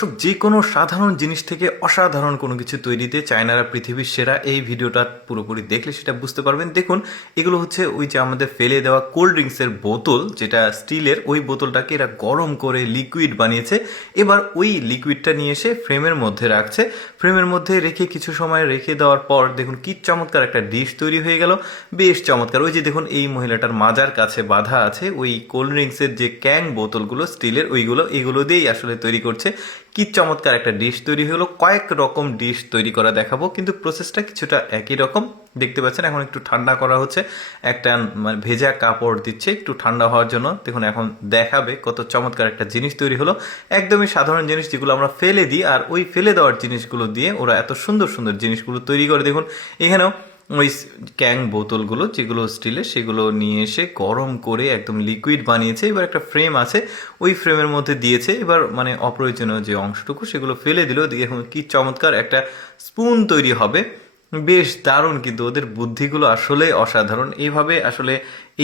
দর্শক, যে কোনো সাধারণ জিনিস থেকে অসাধারণ কোনো কিছু তৈরিতে চায়নারা পৃথিবীর সেরা। এই ভিডিওটা পুরোপুরি দেখলে সেটা বুঝতে পারবেন। দেখুন, এগুলো হচ্ছে ওই যে আমাদের ফেলে দেওয়া কোল্ড ড্রিঙ্কসের বোতল, যেটা স্টিলের, ওই বোতলটাকে এরা গরম করে লিকুইড বানিয়েছে। এবার ওই লিকুইডটা নিয়ে এসে ফ্রেমের মধ্যে রাখছে। ফ্রেমের মধ্যে রেখে কিছু সময় রেখে দেওয়ার পর দেখুন কি চমৎকার একটা ডিশ তৈরি হয়ে গেল। বেশ চমৎকার। ওই যে দেখুন, এই মহিলাটার মাজার কাছে বাঁধা আছে ওই কোল্ড ড্রিঙ্কসের যে ক্যান বোতলগুলো স্টিলের, এগুলো দিয়েই আসলে তৈরি করছে। কি চমৎকার একটা ডিশ তৈরি হলো। কয়েক রকম ডিশ তৈরি করা দেখাবো, কিন্তু প্রসেসটা কিছুটা একই রকম। দেখতে পাচ্ছেন এখন একটু ঠান্ডা করা হচ্ছে, একটা মানে ভেজা কাপড় দিচ্ছে একটু ঠান্ডা হওয়ার জন্য। দেখুন এখন দেখাবে কত চমৎকার একটা জিনিস তৈরি হলো। একদমই সাধারণ জিনিস যেগুলো আমরা ফেলে দিই, আর ওই ফেলে দেওয়ার জিনিসগুলো দিয়ে ওরা এত সুন্দর সুন্দর জিনিসগুলো তৈরি করে। দেখুন এখানেও ওই ক্যাং বোতলগুলো যেগুলো স্টিলের, সেগুলো নিয়ে এসে গরম করে একদম লিকুইড বানিয়েছে। এবার একটা ফ্রেম আছে, ওই ফ্রেমের মধ্যে দিয়েছে। এবার মানে অপ্রয়োজনীয় যে অংশটুকু সেগুলো ফেলে দিল। দেখুন কি চমৎকার একটা স্পুন তৈরি হবে। বেশ দারুণ, কিন্তু ওদের বুদ্ধিগুলো আসলে অসাধারণ। এইভাবে আসলে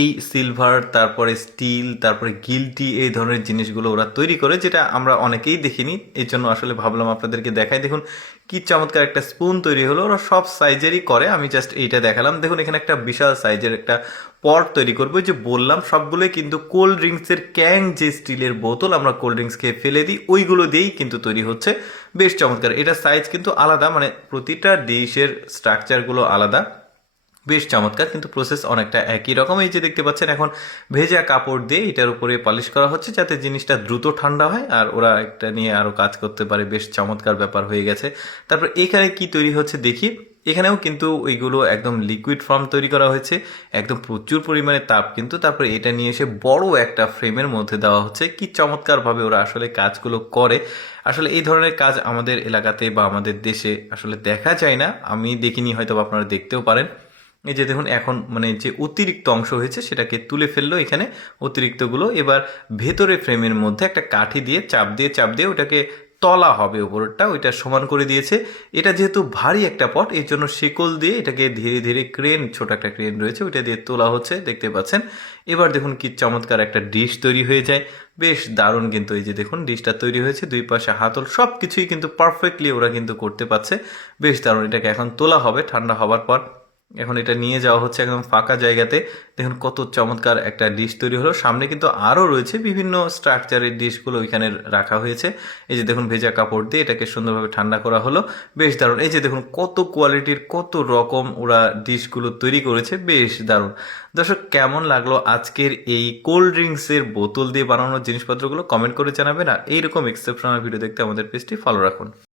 এই সিলভার, তারপরে স্টিল, তারপরে গিল্টি, এই ধরনের জিনিসগুলো ওরা তৈরি করে, যেটা আমরা অনেকেই দেখিনি। এই জন্য আসলে ভাবলাম আপনাদেরকে দেখাই। দেখুন কি চমৎকার একটা স্পুন তৈরি হলো। ওরা সব সাইজেরই করে, আমি জাস্ট এইটা দেখালাম। দেখুন এখানে একটা বিশাল সাইজের একটা পট তৈরি করবো। যে বললাম সবগুলোই কিন্তু কোল্ড ড্রিঙ্কসের ক্যান, যে স্টিলের বোতল আমরা কোল্ড ড্রিঙ্কস খেয়ে ফেলে দিই, ওইগুলো দিয়েই কিন্তু তৈরি হচ্ছে। বেশ চমৎকার। এটা সাইজ কিন্তু আলাদা, মানে প্রতিটা ডিশের স্ট্রাকচারগুলো আলাদা। বেশ চমৎকার, কিন্তু প্রসেস অনেকটা একই রকম। এই যে দেখতে পাচ্ছেন এখন ভেজা কাপড় দিয়ে এটার উপরে পালিশ করা হচ্ছে, যাতে জিনিসটা দ্রুত ঠান্ডা হয় আর ওরা একটা নিয়ে আরও কাজ করতে পারে। বেশ চমৎকার ব্যাপার হয়ে গেছে। তারপর এখানে কি তৈরি হচ্ছে দেখি। এখানেও কিন্তু ওইগুলো একদম লিকুইড ফর্ম তৈরি করা হয়েছে, একদম প্রচুর পরিমাণে তাপ কিন্তু। তারপরে এটা নিয়ে এসে বড় একটা ফ্রেমের মধ্যে দেওয়া হচ্ছে। কি চমৎকারভাবে ওরা আসলে কাজগুলো করে। আসলে এই ধরনের কাজ আমাদের এলাকাতে বা আমাদের দেশে আসলে দেখা যায় না। আমি দেখিনি, হয়তো আপনারা দেখতেও পারেন। এই যে দেখুন এখন মানে যে অতিরিক্ত অংশ হয়েছে সেটাকে তুলে ফেললো এখানে অতিরিক্তগুলো। এবার ভেতরে ফ্রেমের মধ্যে একটা কাঠি দিয়ে চাপ দিয়ে ওটাকে তলা হবে, উপরটা ওইটা সমান করে দিয়েছে। এটা যেহেতু ভারী একটা পট, এই জন্য শিকল দিয়ে এটাকে ধীরে ধীরে ক্রেন, ছোট একটা ক্রেন রয়েছে, ওইটা দিয়ে তোলা হচ্ছে, দেখতে পাচ্ছেন। এবার দেখুন কি চমৎকার একটা ডিশ তৈরি হয়ে যায়। বেশ দারুণ কিন্তু। এই যে দেখুন ডিশটা তৈরি হয়েছে, দুই পাশে হাতল, সব কিছুই কিন্তু পারফেক্টলি ওরা কিন্তু করতে পারছে। বেশ দারুণ। এটাকে এখন তোলা হবে ঠান্ডা হবার পর। এখন এটা নিয়ে যাওয়া হচ্ছে একদম ফাঁকা জায়গাতে। দেখুন কত চমৎকার একটা ডিশ তৈরি হলো। সামনে কিন্তু আরও রয়েছে বিভিন্ন স্ট্রাকচারের ডিশগুলো ওইখানে রাখা হয়েছে। এই যে দেখুন ভেজা কাপড় দিয়ে এটাকে সুন্দরভাবে ঠান্ডা করা হলো। বেশ দারুণ। এই যে দেখুন কত কোয়ালিটির, কত রকম ওরা ডিশগুলো তৈরি করেছে। বেশ দারুণ। দর্শক, কেমন লাগলো আজকের এই কোল্ড ড্রিঙ্কসের বোতল দিয়ে বানানো জিনিসপত্রগুলো? কমেন্ট করে জানাবেন। আর এইরকম এক্সেপশনাল ভিডিও দেখতে আমাদের পেজটি ফলো রাখুন।